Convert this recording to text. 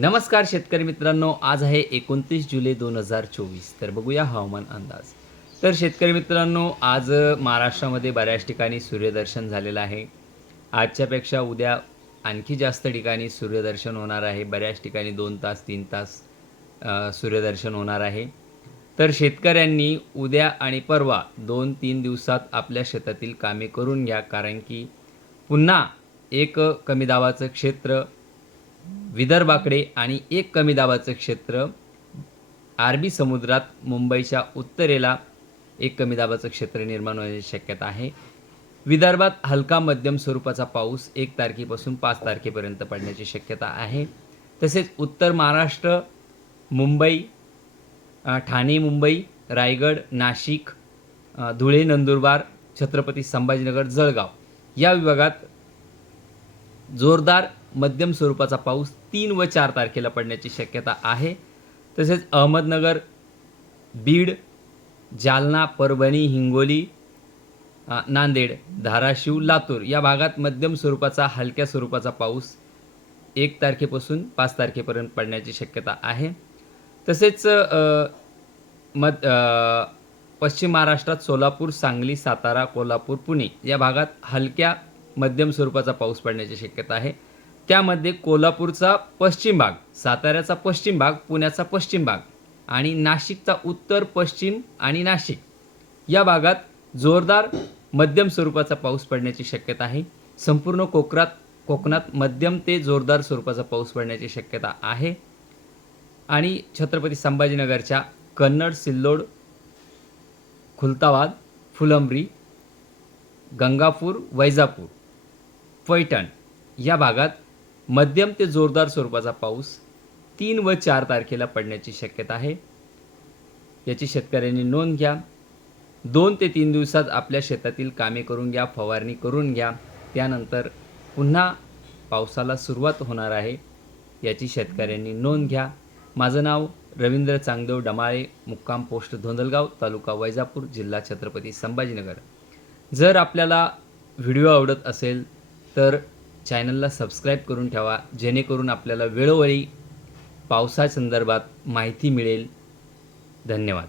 नमस्कार शेतकरी मित्रांनो आज आहे एकोणतीस जुलै दोन हजार चोवीस तर बघूया हवामान अंदाज. तर शेतकरी मित्रांनो आज महाराष्ट्रामध्ये बऱ्याच ठिकाणी सूर्यदर्शन झालेलं आहे. आजच्यापेक्षा उद्या आणखी जास्त ठिकाणी सूर्यदर्शन होणार आहे. बऱ्याच ठिकाणी दोन तास तीन तास सूर्यदर्शन होणार आहे. तर शेतकऱ्यांनी उद्या आणि परवा दोन तीन दिवसात आपल्या शेतातील कामे करून घ्या कारण की पुन्हा एक कमी दाबाचं क्षेत्र विदर्भाकडे आणि एक कमी दाबाचं क्षेत्र अरबी समुद्रात मुंबईच्या उत्तरेला एक कमी दाबाचं क्षेत्र निर्माण होण्याची शक्यता आहे. विदर्भात हलका मध्यम स्वरूपाचा पाऊस एक तारखेपासून पाच तारखेपर्यंत पडण्याची शक्यता आहे. तसेच उत्तर महाराष्ट्र मुंबई ठाणे मुंबई रायगड नाशिक धुळे नंदुरबार छत्रपती संभाजीनगर जळगाव या विभागात जोरदार मध्यम स्वरूपाचा पाऊस तीन व चार तारखेला पडण्याची शक्यता आहे. तसेच अहमदनगर बीड जालना परभणी हिंगोली नांदेड धाराशिव लातूर या भागात मध्यम स्वरूपाचा हलक्या स्वरूपाचा पाऊस एक तारखेपासून पाच तारखेपर्यंत पडण्याची शक्यता आहे. तसेच अ, मध पश्चिम महाराष्ट्रात सोलापूर सांगली सातारा कोल्हापूर पुणे या भागात हलक्या मध्यम स्वरूपाचा पाऊस पडण्याची शक्यता आहे. त्यामध्ये कोल्हापूरचा पश्चिम भाग साताऱ्याचा पश्चिम भाग पुण्याचा पश्चिम भाग आणि नाशिकचा उत्तर पश्चिम आणि नाशिक. या भागात जोरदार मध्यम स्वरूपाचा पाऊस पडण्याची शक्यता आहे. संपूर्ण कोकणात कोकणात मध्यम ते जोरदार स्वरूपाचा पाऊस पडण्याची शक्यता आहे. आणि छत्रपती संभाजीनगरच्या कन्नड सिल्लोड खुलताबाद फुलंब्री गंगापूर वैजापूर पैठण या भागात मध्यम ते जोरदार स्वरूपाचा पाऊस तीन व चार तारखेला पडण्याची शक्यता आहे. याची शेतकऱ्यांनी नोंद घ्या. दोन ते तीन दिवसात आपल्या शेतातील कामे करून घ्या फवारणी करून घ्या. त्यानंतर पुन्हा पावसाला सुरुवात होणार आहे याची शेतकऱ्यांनी नोंद घ्या. माझं नाव रवींद्र चांगदेव डमाळे मुक्काम पोस्ट धोंदलगाव तालुका वैजापूर जिल्हा छत्रपती संभाजीनगर. जर आपल्याला व्हिडिओ आवडत असेल तर चॅनलला सबस्क्राईब करून ठेवा जेणेकरून आपल्याला वेळोवेळी पावसासंदर्भात माहिती मिळेल. धन्यवाद.